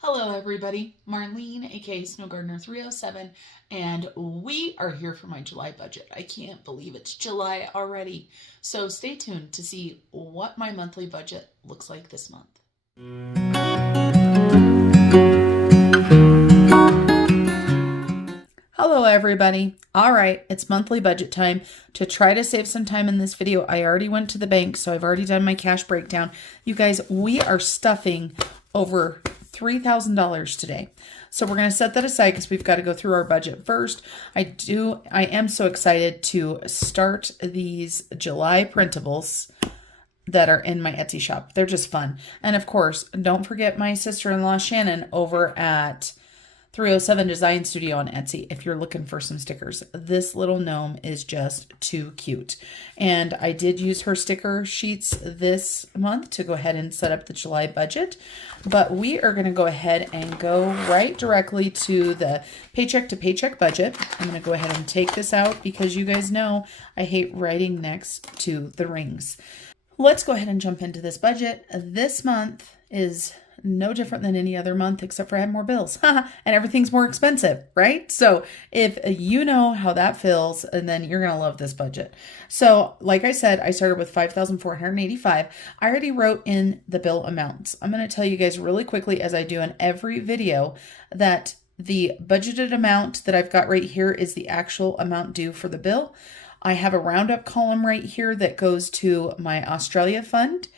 Hello everybody, Marlene aka Snow Gardener 307, and we are here for my July budget. I can't believe it's July already. So stay tuned to see what my monthly budget looks like this month. Hello everybody. All right, it's monthly budget time. To try to save some time in this video, I already went to the bank, so I've already done my cash breakdown. You guys, we are stuffing over $3,000 today. So we're going to set that aside because we've got to go through our budget first. I am so excited to start these July printables that are in my Etsy shop. They're just fun. And of course, don't forget my sister-in-law Shannon over at 307 Design Studio on Etsy if you're looking for some stickers. This little gnome is just too cute. And I did use her sticker sheets this month to go ahead and set up the July budget. But we are going to go ahead and go right directly to the paycheck to paycheck budget. I'm going to go ahead and take this out because you guys know I hate writing next to the rings. Let's go ahead and jump into this budget. This month is no different than any other month except for I have more bills and everything's more expensive, right? So if you know how that feels, and then you're going to love this budget. So like I said, I started with $5,485. I already wrote in the bill amounts. I'm going to tell you guys really quickly, as I do in every video, that the budgeted amount that I've got right here is the actual amount due for the bill. I have a roundup column right here that goes to my Australia fund,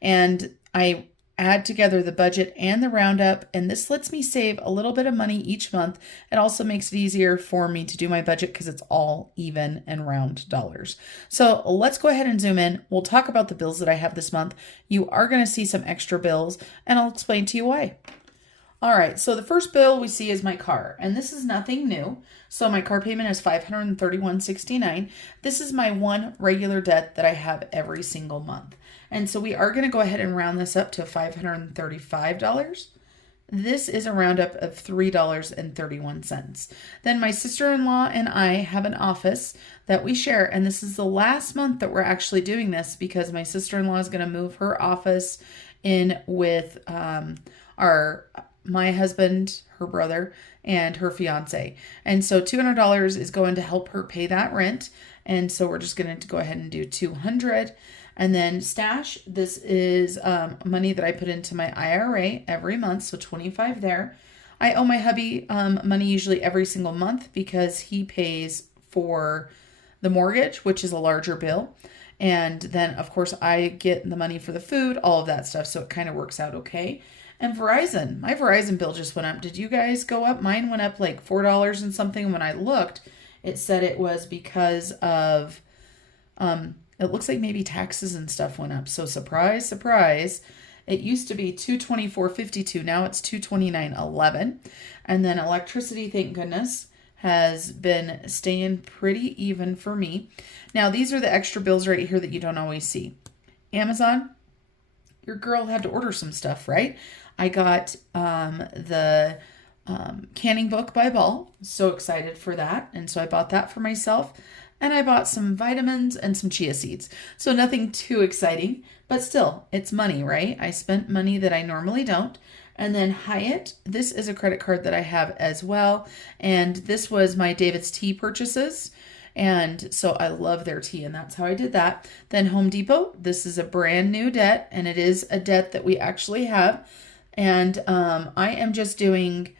and I add together the budget and the roundup, and this lets me save a little bit of money each month. It also makes it easier for me to do my budget because it's all even and round dollars. So let's go ahead and zoom in. We'll talk about the bills that I have this month. You are going to see some extra bills, and I'll explain to you why. All right, so the first bill we see is my car, and this is nothing new. So my car payment is $531.69. This is my one regular debt that I have every single month. And so we are going to go ahead and round this up to $535. This is a roundup of $3.31. Then my sister-in-law and I have an office that we share, and this is the last month that we're actually doing this because my sister-in-law is going to move her office in with my husband, her brother, and her fiance. And so $200 is going to help her pay that rent. And so we're just going to go ahead and do $200. And then stash, this is money that I put into my IRA every month, so $25 there. I owe my hubby money usually every single month because he pays for the mortgage, which is a larger bill. And then, of course, I get the money for the food, all of that stuff, so it kind of works out okay. And Verizon, my Verizon bill just went up. Did you guys go up? Mine went up like $4 and something. When I looked, it said it was because of, it looks like maybe taxes and stuff went up. So surprise, surprise. It used to be $224.52. Now it's $229.11. And then electricity, thank goodness, has been staying pretty even for me. Now, these are the extra bills right here that you don't always see. Amazon, your girl had to order some stuff, right? I got the canning book by Ball. So excited for that. And so I bought that for myself. And I bought some vitamins and some chia seeds. So nothing too exciting, but still, it's money, right? I spent money that I normally don't. And then Hyatt, this is a credit card that I have as well. And this was my David's Tea purchases. And so I love their tea, and that's how I did that. Then Home Depot, this is a brand new debt, and it is a debt that we actually have. And I am just doing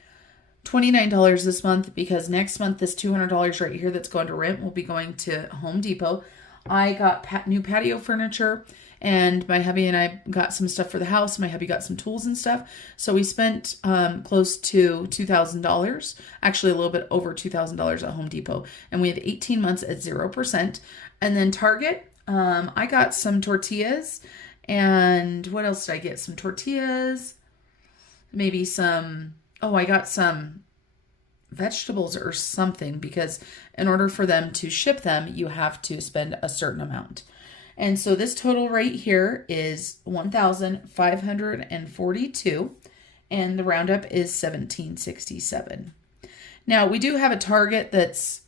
$29 this month because next month this $200 right here that's going to rent will be going to Home Depot. I got new patio furniture, and my hubby and I got some stuff for the house. My hubby got some tools and stuff. So we spent close to $2,000, actually a little bit over $2,000 at Home Depot. And we have 18 months at 0%. And then Target, I got some tortillas. And what else did I get? Some tortillas, maybe some, I got some vegetables or something, because in order for them to ship them, you have to spend a certain amount. And so this total right here is $1,542, and the roundup is $1,767. Now, we do have a Target that's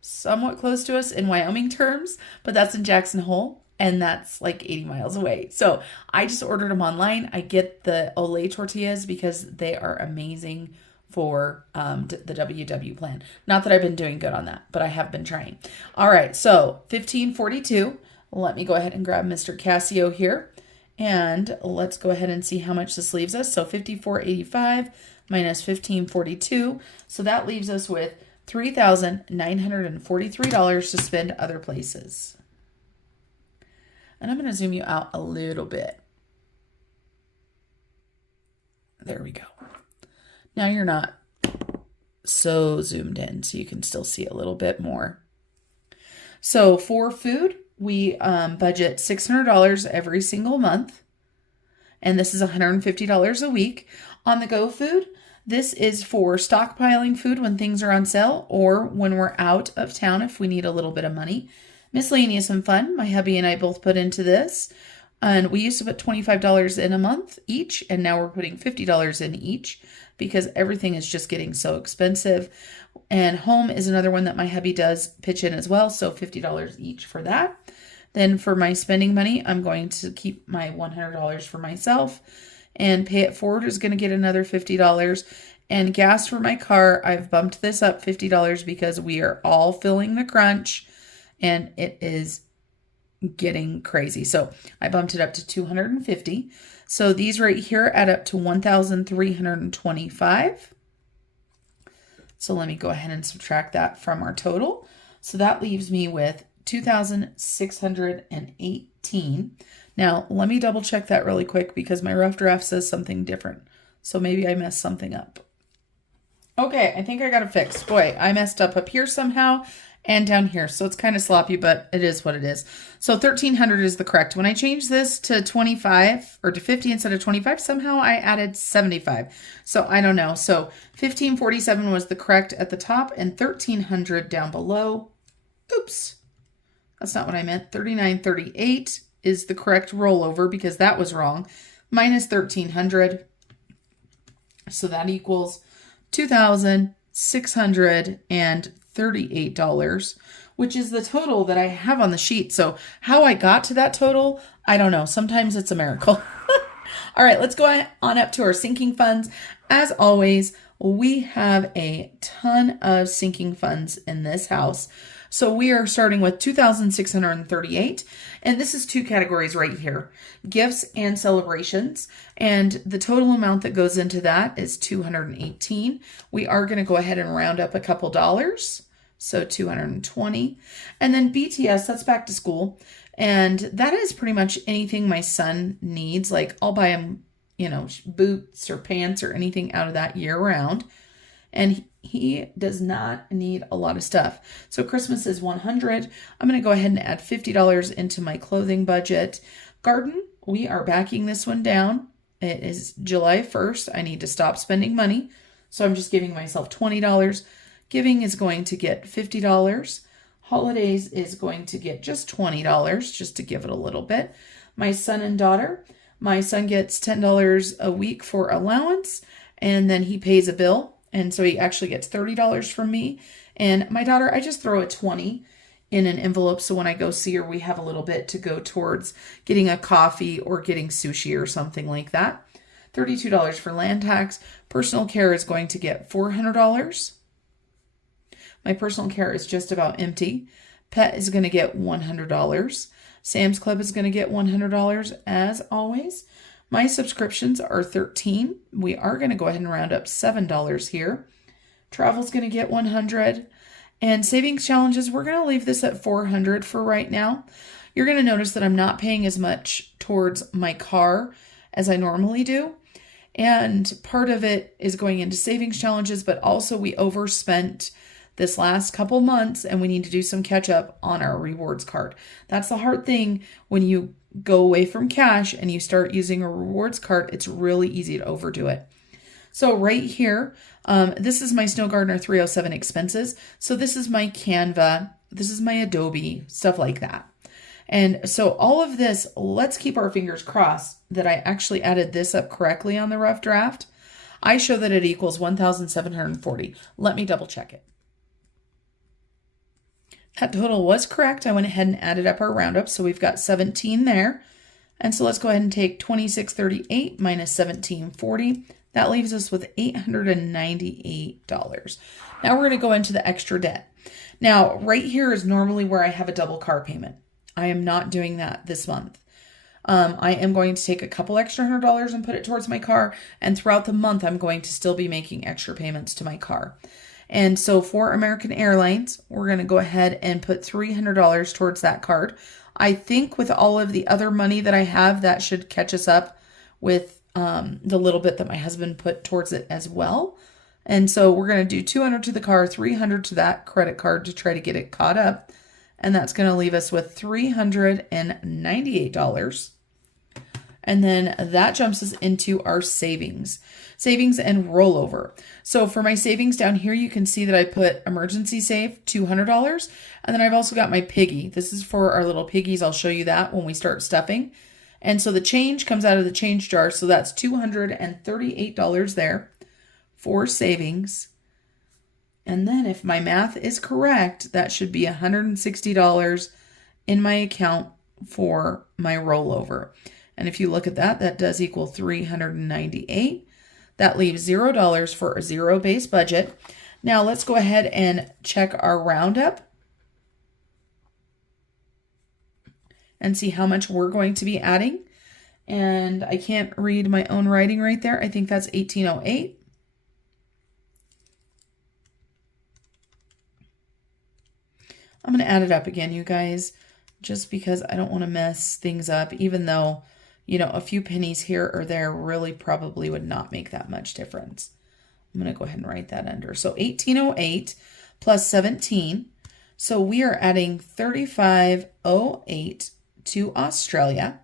somewhat close to us in Wyoming terms, but that's in Jackson Hole. and that's like 80 miles away. So I just ordered them online. I get the Olay tortillas because they are amazing for the WW plan. Not that I've been doing good on that, but I have been trying. All right, so $15.42. Let me go ahead and grab Mr. Casio here, and let's go ahead and see how much this leaves us. So $54.85 minus $15.42. So that leaves us with $3,943 to spend other places. And I'm going to zoom you out a little bit. There we go. Now you're not so zoomed in, so you can still see a little bit more. So for food, we budget $600 every single month. And this is $150 a week. On the go food, this is for stockpiling food when things are on sale or when we're out of town if we need a little bit of money. Miscellaneous and fun, my hubby and I both put into this. And we used to put $25 in a month each, and now we're putting $50 in each because everything is just getting so expensive. And home is another one that my hubby does pitch in as well, so $50 each for that. Then for my spending money, I'm going to keep my $100 for myself, and Pay It Forward is going to get another $50. And gas for my car, I've bumped this up $50 because we are all feeling the crunch, and it is getting crazy. So I bumped it up to $250. So these right here add up to $1,325. So let me go ahead and subtract that from our total. So that leaves me with $2,618. Now let me double check that really quick because my rough draft says something different. So maybe I messed something up. Okay, I think I got it fixed. Boy, I messed up here somehow and down here. So it's kind of sloppy, but it is what it is. So 1,300 is the correct. When I changed this to 25 or to 50 instead of 25, somehow I added 75. So I don't know. So 1,547 was the correct at the top and 1,300 down below. Oops. That's not what I meant. 3,938 is the correct rollover because that was wrong. Minus 1,300. So that equals $2,638, which is the total that I have on the sheet. So how I got to that total, I don't know. Sometimes it's a miracle. All right, let's go on up to our sinking funds. As always, we have a ton of sinking funds in this house. So we are starting with $2,638, and this is two categories right here, gifts and celebrations, and the total amount that goes into that is $218. We are going to go ahead and round up a couple dollars, so $220, and then BTS, that's back to school, and that is pretty much anything my son needs. Like I'll buy him, boots or pants or anything out of that year round. And he does not need a lot of stuff. So Christmas is $100. I'm going to go ahead and add $50 into my clothing budget. Garden, we are backing this one down. It is July 1st. I need to stop spending money. So I'm just giving myself $20. Giving is going to get $50. Holidays is going to get just $20, just to give it a little bit. My son and daughter, my son gets $10 a week for allowance, and then he pays a bill. And so he actually gets $30 from me. And my daughter, I just throw a $20 in an envelope. So when I go see her, we have a little bit to go towards getting a coffee or getting sushi or something like that. $32 for land tax. Personal care is going to get $400. My personal care is just about empty. Pet is going to get $100. Sam's Club is going to get $100 as always. My subscriptions are $13. We are going to go ahead and round up $7 here. Travel's going to get $100. And savings challenges, we're going to leave this at $400 for right now. You're going to notice that I'm not paying as much towards my car as I normally do. And part of it is going into savings challenges, but also we overspent this last couple months and we need to do some catch up on our rewards card. That's the hard thing when you go away from cash and you start using a rewards card. It's really easy to overdo it. So right here, this is my Snow Gardener 307 expenses. So this is my Canva, this is my Adobe, stuff like that. And so all of this, let's keep our fingers crossed that I actually added this up correctly on the rough draft. I show that it equals $1,740. Let me double check it. That total was correct. I went ahead and added up our roundup. So we've got 17 there. And so let's go ahead and take 2638 minus 1740. That leaves us with $898. Now we're going to go into the extra debt. Now, right here is normally where I have a double car payment. I am not doing that this month. I am going to take a couple extra $100 and put it towards my car. And throughout the month, I'm going to still be making extra payments to my car. And so for American Airlines, we're going to go ahead and put $300 towards that card. I think with all of the other money that I have, that should catch us up with the little bit that my husband put towards it as well. And so we're going to do $200 to the car, $300 to that credit card to try to get it caught up. And that's going to leave us with $398. And then that jumps us into our savings and rollover. So for my savings down here, you can see that I put emergency save, $200. And then I've also got my Piggy. This is for our little piggies. I'll show you that when we start stuffing. And so the change comes out of the change jar. So that's $238 there for savings. And then if my math is correct, that should be $160 in my account for my rollover. And if you look at that, that does equal $398. That leaves $0 for a zero base budget. Now let's go ahead and check our roundup and see how much we're going to be adding. And I can't read my own writing right there. I think that's 1808. I'm going to add it up again, you guys, just because I don't want to mess things up, even though, you know, a few pennies here or there really probably would not make that much difference. I'm going to go ahead and write that under. So 1808 plus 17. So we are adding 3508 to Australia.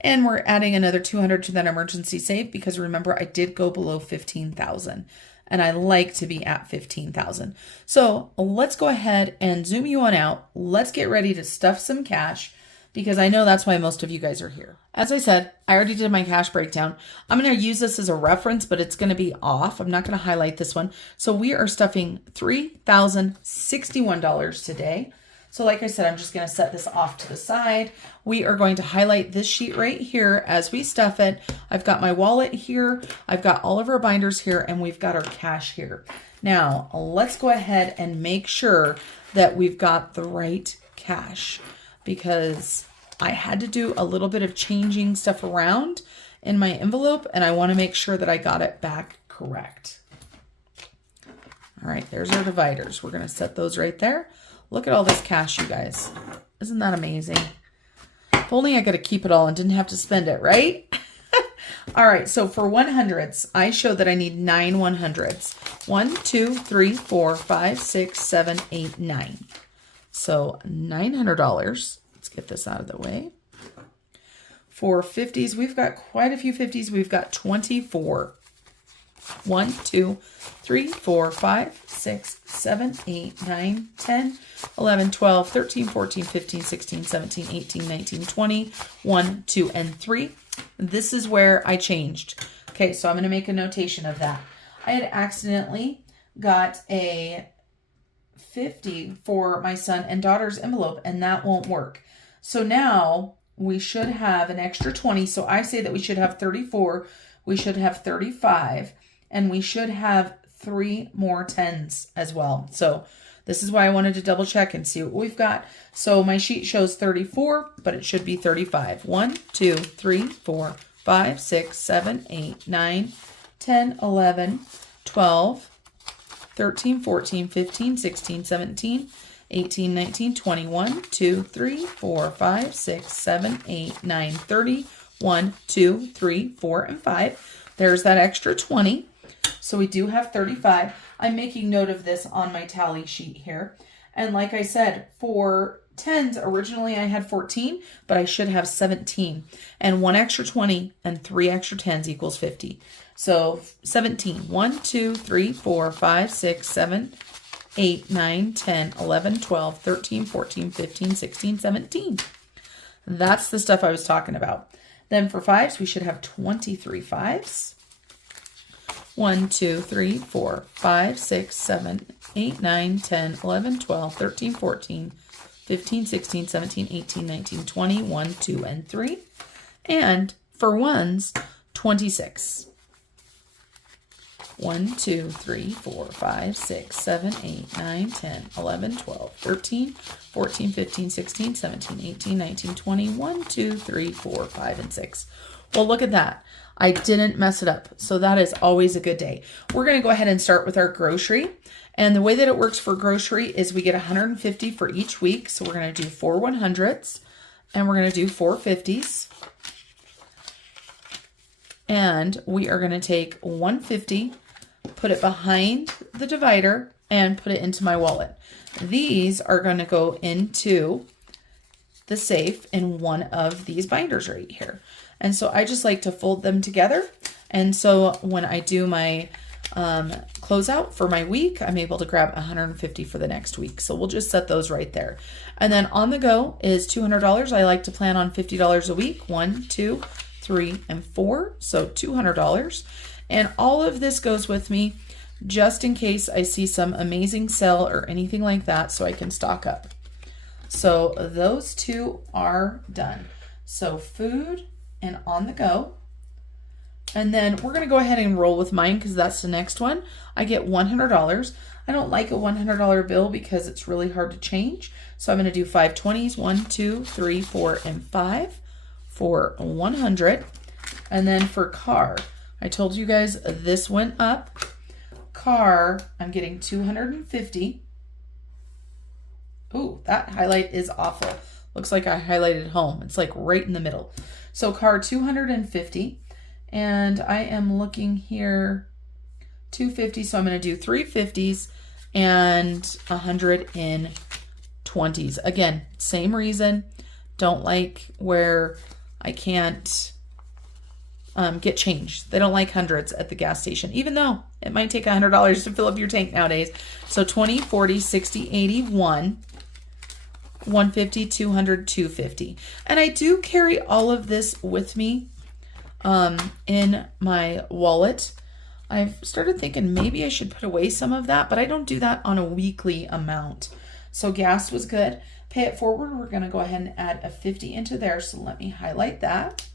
And we're adding another $200 to that emergency save because remember, I did go below 15,000. And I like to be at 15,000. So let's go ahead and zoom you on out. Let's get ready to stuff some cash because I know that's why most of you guys are here. As I said, I already did my cash breakdown. I'm going to use this as a reference, but it's going to be off. I'm not going to highlight this one. So we are stuffing $3,061 today. So like I said, I'm just going to set this off to the side. We are going to highlight this sheet right here as we stuff it. I've got my wallet here. I've got all of our binders here, and we've got our cash here. Now, let's go ahead and make sure that we've got the right cash because I had to do a little bit of changing stuff around in my envelope, and I want to make sure that I got it back correct. All right, there's our dividers. We're going to set those right there. Look at all this cash, you guys. Isn't that amazing? If only I got to keep it all and didn't have to spend it, right? All right, so for 100s, I showed that I need 9 100s. 1, 2, 3, 4, 5, 6, 7, 8, 9. So $900. Let's get this out of the way. For 50s, we've got quite a few 50s. We've got 24. 1, 2, 3, 4, 5, 6, 7, 8, 9, 10, 11, 12, 13, 14, 15, 16, 17, 18, 19, 20, 1, 2, and 3. This is where I changed. Okay, so I'm going to make a notation of that. I had accidentally got a 50 for my son and daughter's envelope, and that won't work. So now we should have an extra 20. So I say that we should have 34. We should have 35. And we should have 3 more 10s as well. So this is why I wanted to double check and see what we've got. So my sheet shows 34, but it should be 35. 1, 2, 3, 4, 5, 6, 7, 8, 9, 10, 11, 12, 13, 14, 15, 16, 17, 18, 19, 20, 1, 2, 3, 4, 5, 6, 7, 8, 9, 30, 1, 2, 3, 4, and 5. There's that extra 20. So we do have 35. I'm making note of this on my tally sheet here. And like I said, for 10s, originally I had 14, but I should have 17. And 1 extra 20 and 3 extra 10s equals 50. So 17. 1, 2, 3, 4, 5, 6, 7, 8, 9, 10, 11, 12, 13, 14, 15, 16, 17. That's the stuff I was talking about. Then for 5s, we should have 23 5s. 1, 2, 3, 4, 5, 6, 7, 8, 9, 10, 11, 12, 13, 14, 15, 16, 17, 18, 19, 20, 1, 2, and 3. And for ones, 26. 1, 2, 3, 4, 5, 6, 7, 8, 9, 10, 11, 12, 13, 14, 15, 16, 17, 18, 19, 20, 1, 2, 3, 4, 5, and 6. Well, look at that. I didn't mess it up. So that is always a good day. We're going to go ahead and start with our grocery. And the way that it works for grocery is we get 150 for each week. So we're going to do 4 100s and we're going to do 4 50s. And we are going to take 150, put it behind the divider, and put it into my wallet. These are going to go into the safe in one of these binders right here. And so I just like to fold them together. And so when I do my closeout for my week, I'm able to grab 150 for the next week. So we'll just set those right there. And then on the go is $200. I like to plan on $50 a week. 1, 2, 3, and 4. So $200. And all of this goes with me just in case I see some amazing sale or anything like that, so I can stock up. So those two are done. So food and on the go. And then we're going to go ahead and roll with mine because that's the next one. I get $100. I don't like a $100 bill because it's really hard to change. So I'm going to do 5 20s, 1, 2, 3, 4, and 5 for 100. And then for car, I told you guys this went up. Car, I'm getting 250. Ooh, that highlight is awful. Looks like I highlighted home. It's like right in the middle. So car 250. And I am looking here 250. So I'm going to do 3 50s and 100 in 20s. Again, same reason. Don't like where I can't get change. They don't like hundreds at the gas station, even though it might take $100 to fill up your tank nowadays. So 20, 40, 60, 80, 150, 200, 250. And I do carry all of this with me in my wallet. I've started thinking maybe I should put away some of that, but I don't do that on a weekly amount. So gas was good. Pay it forward. We're going to go ahead and add a 50 into there. So let me highlight that.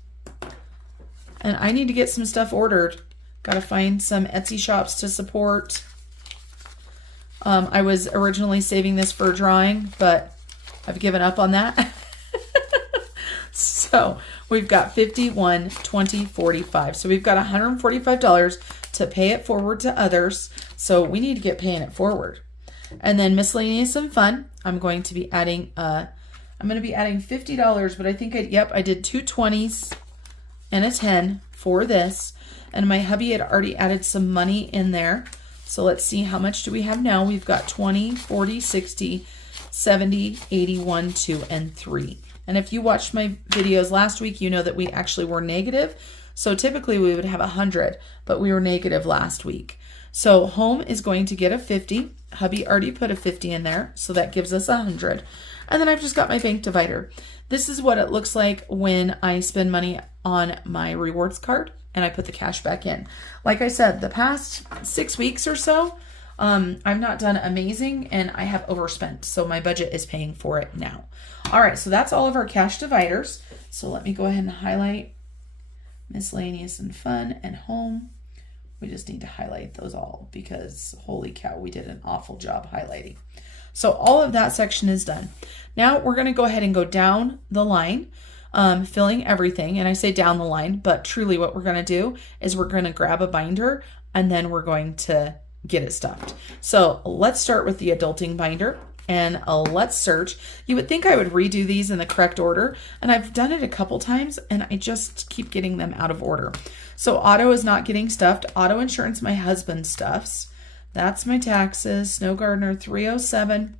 And I need to get some stuff ordered. Got to find some Etsy shops to support. I was originally saving this for a drawing, but I've given up on that. So we've got 51, 20, 45. So we've got $145 to pay it forward to others. So we need to get paying it forward. And then miscellaneous and fun. I'm going to be adding $50, but I think I did 2 20s and a 10 for this. And my hubby had already added some money in there. So let's see, how much do we have now? We've got 20, 40, 60, 70, 81, 2, and 3. And if you watched my videos last week, you know that we actually were negative. So typically we would have 100, but we were negative last week. So home is going to get a 50. Hubby already put a 50 in there, so that gives us 100. And then I've just got my bank divider. This is what it looks like when I spend money on my rewards card and I put the cash back in. Like I said, the past 6 weeks or so, I've not done amazing and I have overspent. So my budget is paying for it now. All right, so that's all of our cash dividers. So let me go ahead and highlight miscellaneous and fun and home. We just need to highlight those all because holy cow, we did an awful job highlighting. So all of that section is done. Now we're going to go ahead and go down the line, filling everything. And I say down the line, but truly what we're going to do is we're going to grab a binder and then we're going to get it stuffed. So let's start with the adulting binder. And let's search. You would think I would redo these in the correct order, and I've done it a couple times, and I just keep getting them out of order. So auto is not getting stuffed. Auto insurance, my husband stuffs. That's my taxes. Snow Gardener 307.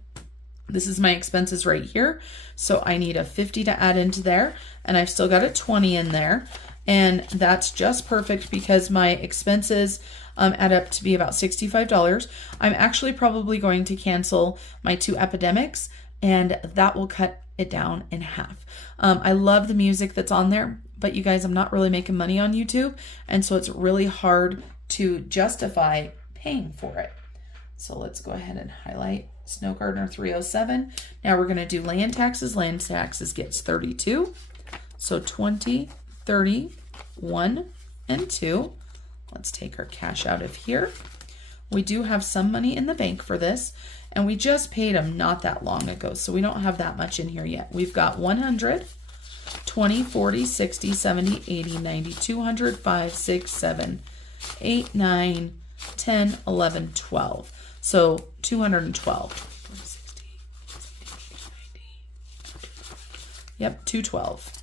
This is my expenses right here. So I need a 50 to add into there, and I've still got a 20 in there. And that's just perfect because my expenses add up to be about $65. I'm actually probably going to cancel my 2 epidemics, and that will cut it down in half. I love the music that's on there, but you guys, I'm not really making money on YouTube, and so it's really hard to justify paying for it. So let's go ahead and highlight Snow Gardener 307. Now we're going to do land taxes. Land taxes gets 32. So 20, 30, 1, and 2. Let's take our cash out of here. We do have some money in the bank for this, and we just paid them not that long ago, so we don't have that much in here yet. We've got 100, 20, 40, 60, 70, 80, 90, 200, 5, 6, 7, 8, 9, 10, 11, 12. So 212. 60, 70, 90. Yep, 212.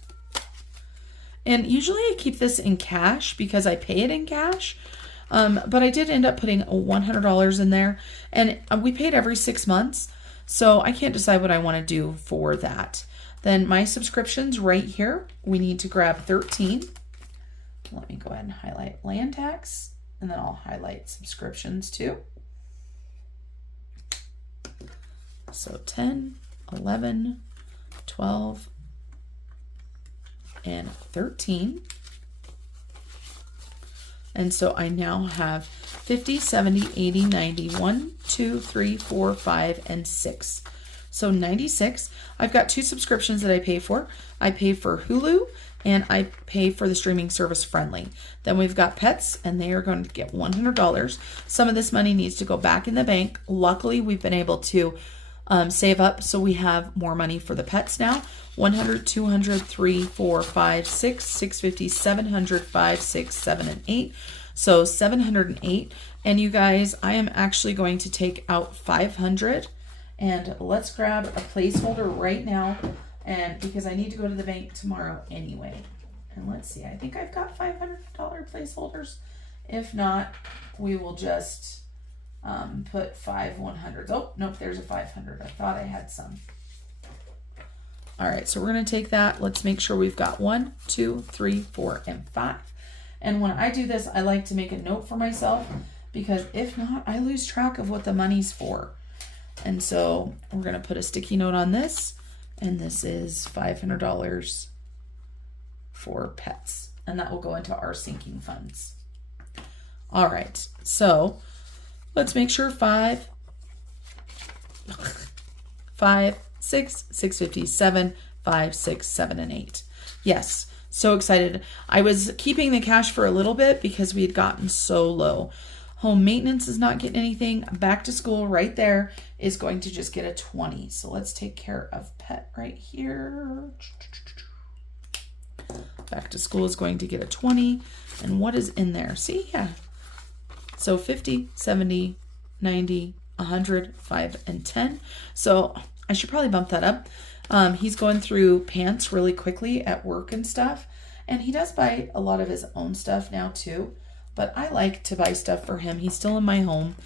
And usually I keep this in cash because I pay it in cash. But I did end up putting $100 in there, and we paid every 6 months. So I can't decide what I want to do for that. Then my subscriptions right here, we need to grab 13. Let me go ahead and highlight land tax, and then I'll highlight subscriptions too. So 10, 11, 12, and 13. And so I now have 50, 70, 80, 90, 1, 2, 3, 4, 5, and 6. So 96. I've got 2 subscriptions that I pay for. I pay for Hulu and I pay for the streaming service Friendly. Then we've got pets, and they are going to get $100. Some of this money needs to go back in the bank. Luckily, we've been able to save up, so we have more money for the pets now. 100, 200, 3, 4, 5, 6, 650, 700, 5, 6, 7, and 8. So 708. And you guys, I am actually going to take out 500. And let's grab a placeholder right now, and because I need to go to the bank tomorrow anyway. And let's see, I think I've got $500 placeholders. If not, we will just put 5 100s. Oh, nope, there's a 500. I thought I had some. All right, so we're going to take that. Let's make sure we've got 1, 2, 3, 4, and 5. And when I do this, I like to make a note for myself, because if not, I lose track of what the money's for. And so we're going to put a sticky note on this, and this is $500 for pets, and that will go into our sinking funds. All right, so let's make sure 5, 6, 650, 7, 5, 6, 7, and 8. Yes, so excited. I was keeping the cash for a little bit because we had gotten so low. Home maintenance is not getting anything. Back to school right there is going to just get a 20. So let's take care of pet right here. Back to school is going to get a 20. And what is in there? See, yeah. So 50, 70, 90, 100, 5, and 10. So I should probably bump that up. He's going through pants really quickly at work and stuff. And he does buy a lot of his own stuff now too. But I like to buy stuff for him. He's still in my home.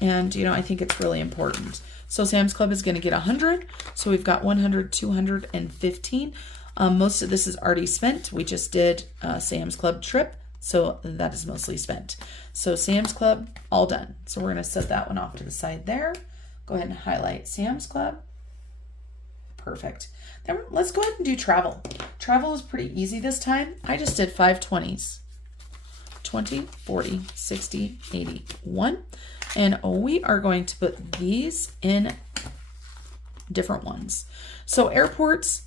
And, you know, I think it's really important. So Sam's Club is going to get 100. So we've got 100, 215. Most of this is already spent. We just did a Sam's Club trip. So that is mostly spent. So Sam's Club, all done. So we're going to set that one off to the side there. Go ahead and highlight Sam's Club. Perfect. Then let's go ahead and do travel. Travel is pretty easy this time. I just did 5 20s. 20, 40, 60, 80, 1. And we are going to put these in different ones. So airports,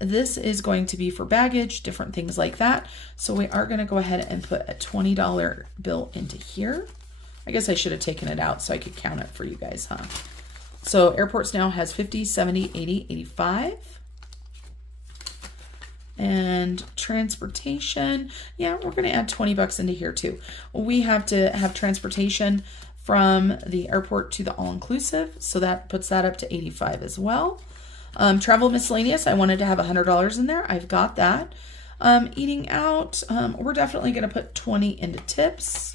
this is going to be for baggage, different things like that. So we are going to go ahead and put a $20 bill into here. I guess I should have taken it out so I could count it for you guys, huh? So airports now has 50, 70, 80, 85. And transportation, yeah, we're going to add 20 bucks into here too. We have to have transportation from the airport to the all-inclusive, so that puts that up to 85 as well. Travel miscellaneous, I wanted to have $100 in there. I've got that. Eating out, we're definitely going to put 20 into tips.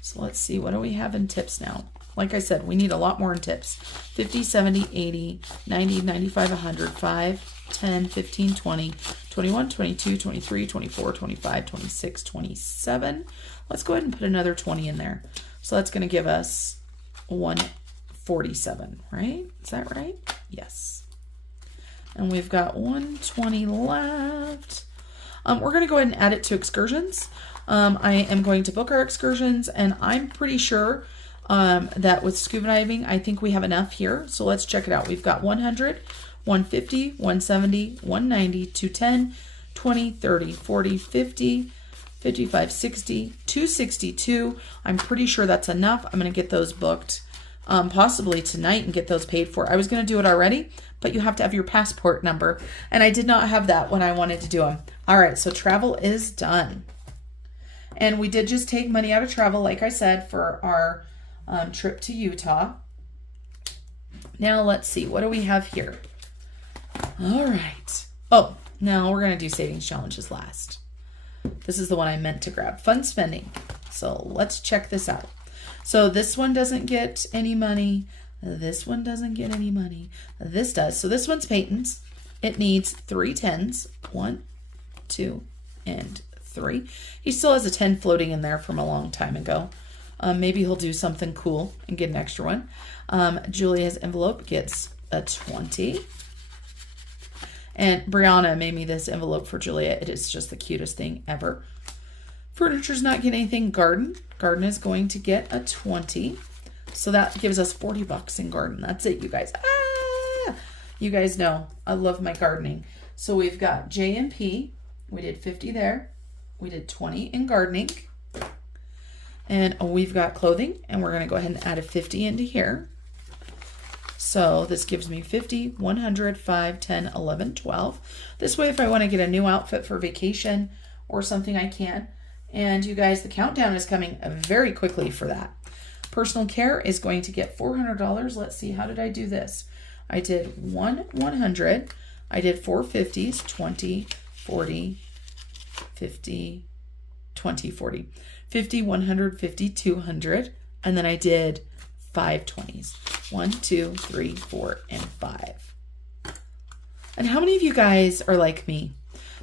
So let's see, what do we have in tips now? Like I said, we need a lot more in tips. 50, 70, 80, 90, 95, 100, 5, 10, 15, 20, 21, 22, 23, 24, 25, 26, 27. Let's go ahead and put another 20 in there. So that's going to give us 147, right? Is that right? Yes. And we've got 120 left. We're going to go ahead and add it to excursions. I am going to book our excursions, and I'm pretty sure that with scuba diving, I think we have enough here. So let's check it out. We've got 100, 150, 170, 190, 210, 20, 30, 40, 50, 55, 60, 262. I'm pretty sure that's enough. I'm going to get those booked possibly tonight and get those paid for. I was going to do it already, but you have to have your passport number. And I did not have that when I wanted to do them. All right, so travel is done. And we did just take money out of travel, like I said, for our trip to Utah. Now let's see, what do we have here? All right. Oh, now we're going to do savings challenges last. This is the one I meant to grab. Fun spending. So let's check this out. So this one doesn't get any money. This one doesn't get any money. This does. So this one's Peyton's. It needs 3 10s. 1, 2, and 3. He still has a 10 floating in there from a long time ago. Maybe he'll do something cool and get an extra one. Julia's envelope gets a 20. And Brianna made me this envelope for Julia. It is just the cutest thing ever. Furniture's not getting anything. Garden is going to get a 20. So that gives us 40 bucks in garden. That's it, you guys. Ah! You guys know I love my gardening. So we've got J&P. We did 50 there. We did 20 in gardening. And we've got clothing, and we're going to go ahead and add a 50 into here. So this gives me 50, 100, 5, 10, 11, 12. This way, if I want to get a new outfit for vacation or something, I can. And you guys, the countdown is coming very quickly for that. Personal care is going to get $400. Let's see, how did I do this? I did 100. I did 4 50s, 20, 40, 50, 20, 40. 50, 100, 50, 200, and then I did 5 20s. 1, 2, 3, 4, and 5. And how many of you guys are like me?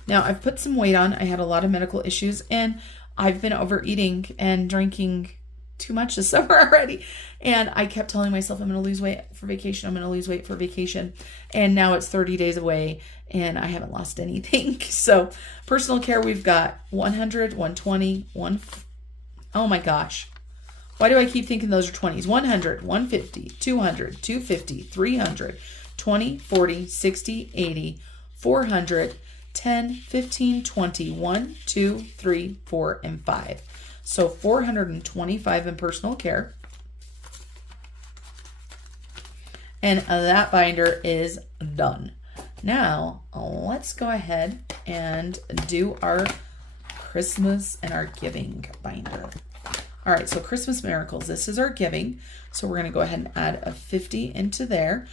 Now, I've put some weight on. I had a lot of medical issues, and I've been overeating and drinking too much this summer already. And I kept telling myself I'm going to lose weight for vacation. I'm going to lose weight for vacation. And now it's 30 days away, and I haven't lost anything. So personal care, we've got 100, 120, oh my gosh. Why do I keep thinking those are 20s? 100, 150, 200, 250, 300, 20, 40, 60, 80, 400, 10, 15, 20, 1, 2, 3, 4, and 5. So 425 in personal care. And that binder is done. Now, let's go ahead and do our Christmas and our giving binder. All right, so Christmas Miracles, this is our giving. So we're going to go ahead and add a 50 into there.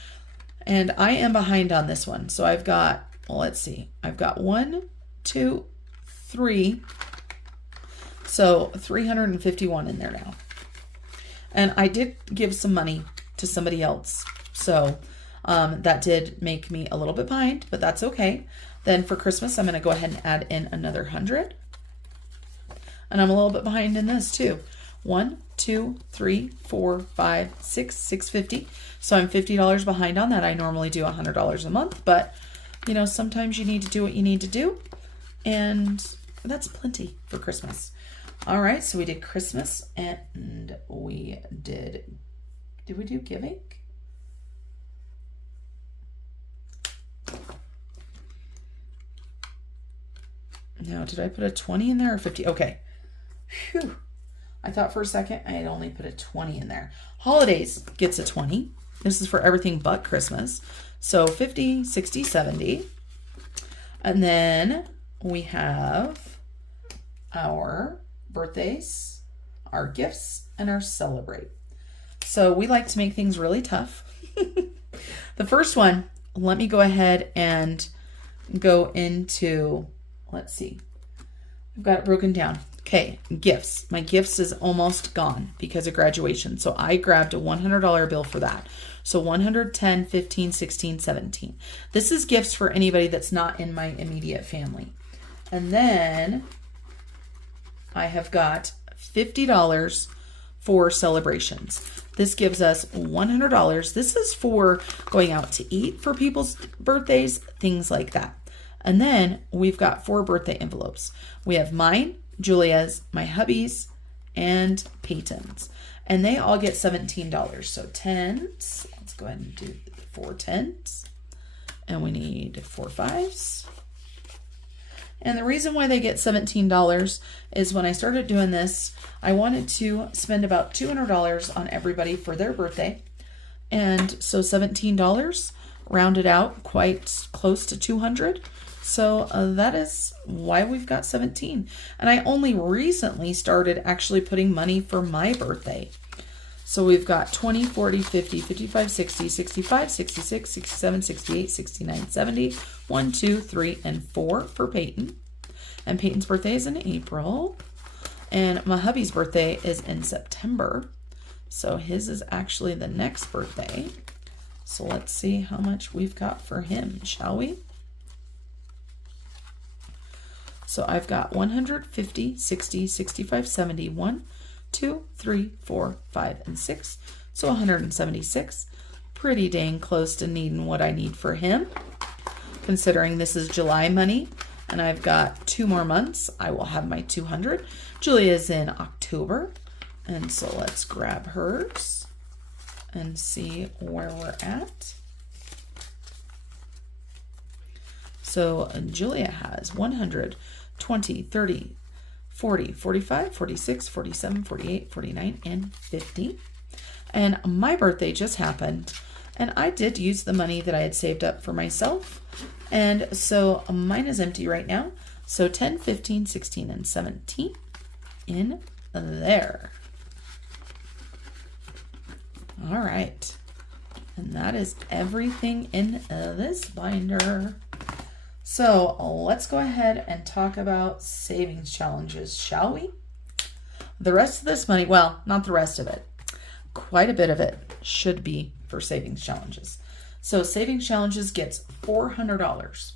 And I am behind on this one. So I've got, well, let's see. I've got 1, 2, 3. So 351 in there now. And I did give some money to somebody else. So that did make me a little bit behind, but that's okay. Then for Christmas, I'm going to go ahead and add in another 100. And I'm a little bit behind in this too. 1, 2, 3, 4, 5, 6, 650. So I'm $50 behind on that. I normally do $100 a month, but you know, sometimes you need to do what you need to do. And that's plenty for Christmas. All right, so we did Christmas and we did we do giving? Now, did I put a 20 in there or 50? Okay. Phew. I thought for a second I had only put a 20 in there. Holidays gets a 20. This is for everything but Christmas. So 50, 60, 70. And then we have our birthdays, our gifts, and our celebrate. So we like to make things really tough. The first one, let me go ahead and go into, let's see. I've got it broken down. Okay, gifts. My gifts is almost gone because of graduation. So I grabbed a $100 bill for that. So 110, 15, 16, 17. This is gifts for anybody that's not in my immediate family. And then I have got $50 for celebrations. This gives us $100. This is for going out to eat for people's birthdays, things like that. And then we've got 4 birthday envelopes. We have mine, Julia's, my hubby's, and Peyton's. and they all get $17. So tens, let's go ahead and do 4 tens, and we need 4 fives. And the reason why they get $17 is when I started doing this, I wanted to spend about $200 on everybody for their birthday. And so $17 rounded out quite close to 200. So that is why we've got 17. And I only recently started actually putting money for my birthday. So we've got 20, 40, 50, 55, 60, 65, 66, 67, 68, 69, 70, 1, 2, 3, and 4 for Peyton. And Peyton's birthday is in April. And my hubby's birthday is in September. So his is actually the next birthday. So let's see how much we've got for him, shall we? So I've got 150, 60, 65, 70, 1, 2, 3, 4, 5, and 6. So 176. Pretty dang close to needing what I need for him. Considering this is July money and I've got 2 more months, I will have my 200. Julia's in October. And so let's grab hers and see where we're at. So Julia has 100, 20, 30, 40, 45, 46, 47, 48, 49, and 50. And my birthday just happened. And I did use the money that I had saved up for myself. And so mine is empty right now. So 10, 15, 16, and 17 in there. All right. And that is everything in this binder. So let's go ahead and talk about savings challenges, shall we? The rest of this money, well, not the rest of it. Quite a bit of it should be for savings challenges. So savings challenges gets $400.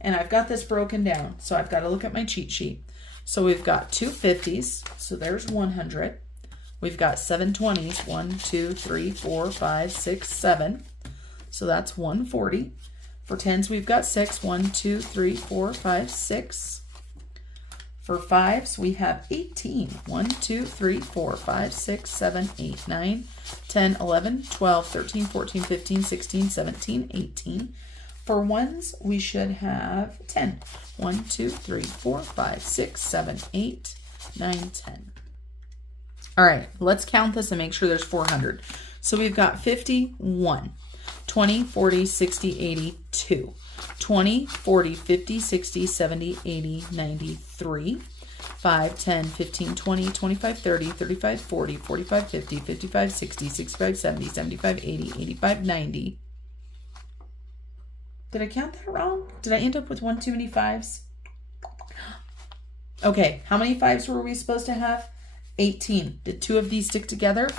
And I've got this broken down. So I've got to look at my cheat sheet. So we've got 2 50s. So there's 100. We've got 7 20s. 1, 2, 3, 4, 5, 6, 7. So that's 140. For 10s, we've got 6. 1, 2, 3, 4, 5, 6. For 5s, we have 18. 1, 2, 3, 4, 5, 6, 7, 8, 9, 10, 11, 12, 13, 14, 15, 16, 17, 18. For 1s, we should have 10. 1, 2, 3, 4, 5, 6, 7, 8, 9, 10. All right, let's count this and make sure there's 400. So we've got 51, 20, 40, 60, 80, 2. 20, 40, 50, 60, 70, 80, 93, 5, 10, 15, 20, 25, 30, 35, 40, 45, 50, 55, 60, 65, 70, 75, 80, 85, 90. Did I count that wrong? Did I end up with one too many 5s? Okay, how many 5s were we supposed to have? 18. Did 2 of these stick together?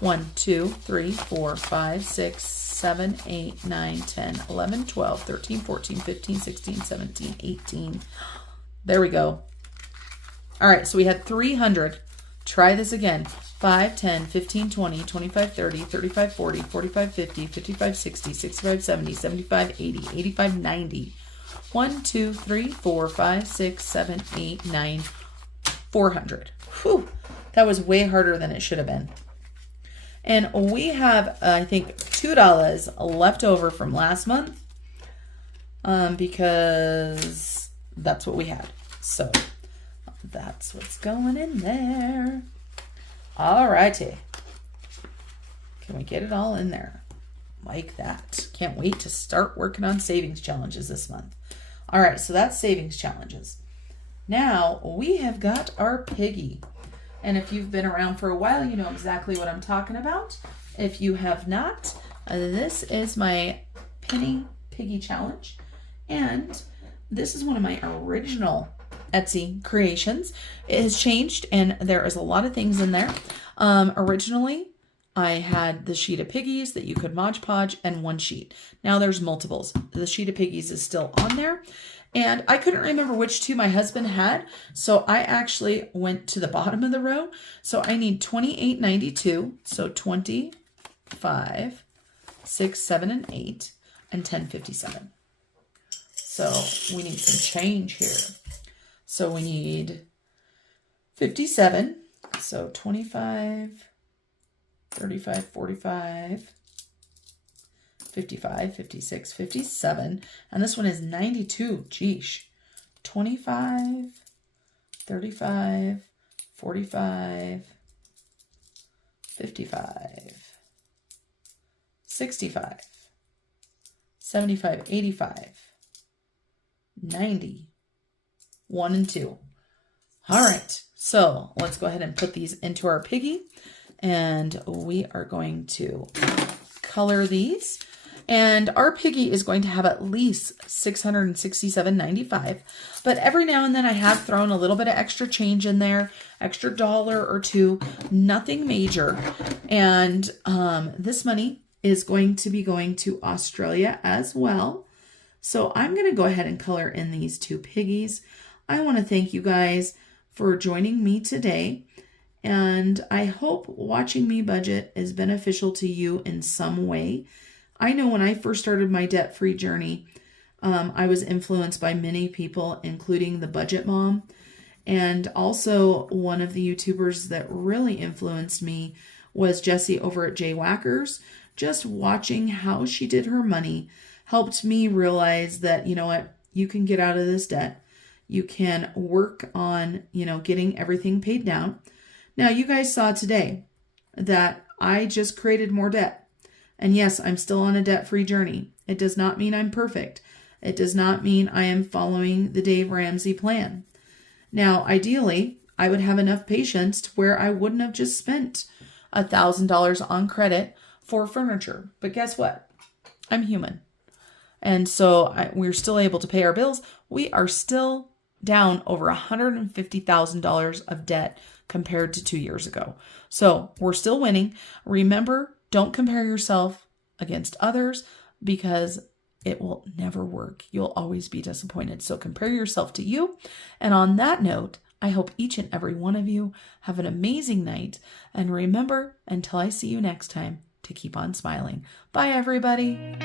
1, 2, 3, 4, 5, 6, 7, 8, 9, 10, 11, 12, 13, 14, 15, 16, 17, 18. There we go. All right, so we had 300. Try this again. 5, 10, 15, 20, 25, 30, 35, 40, 45, 50, 55, 60, 65, 70, 75, 80, 85, 90. 1, 2, 3, 4, 5, 6, 7, 8, 9, 400. Whew, that was way harder than it should have been. And we have, I think, $2 left over from last month because that's what we had. So that's what's going in there. All righty. Can we get it all in there? Like that. Can't wait to start working on savings challenges this month. All right, so that's savings challenges. Now we have got our Piggy. And if you've been around for a while, you know exactly what I'm talking about. If you have not, this is my penny Piggy challenge. And this is one of my original Etsy creations. It has changed and there is a lot of things in there. Originally, I had the sheet of Piggies that you could Mod Podge and one sheet. Now there's multiples. The sheet of Piggies is still on there. And I couldn't remember which 2 my husband had, so I actually went to the bottom of the row. So I need 28.92, so 25, 6, 7, and 8, and 10.57. So we need some change here. So we need 57, so 25, 35, 45, 55, 56, 57. And this one is 92. Geesh. 25, 35, 45, 55, 65, 75, 85, 90, 1 and 2. All right, so let's go ahead and put these into our Piggy, and we are going to color these. And our Piggy is going to have at least $667.95, but every now and then I have thrown a little bit of extra change in there, extra $1 or $2, nothing major. And this money is going to be going to Australia as well. So I'm going to go ahead and color in these 2 Piggies. I want to thank you guys for joining me today. And I hope watching me budget is beneficial to you in some way. I know when I first started my debt-free journey, I was influenced by many people, including the Budget Mom. And also one of the YouTubers that really influenced me was Jessie over at J Whackers. Just watching how she did her money helped me realize that, you know what, you can get out of this debt. You can work on, getting everything paid down. Now, you guys saw today that I just created more debt. And yes, I'm still on a debt-free journey. It does not mean I'm perfect. It does not mean I am following the Dave Ramsey plan. Now, ideally, I would have enough patience to where I wouldn't have just spent $1,000 on credit for furniture. But guess what? I'm human. And so we're still able to pay our bills. We are still down over $150,000 of debt compared to 2 years ago. So we're still winning. Remember, don't compare yourself against others because it will never work. You'll always be disappointed. So compare yourself to you. And on that note, I hope each and every one of you have an amazing night. And remember, until I see you next time, to keep on smiling. Bye, everybody.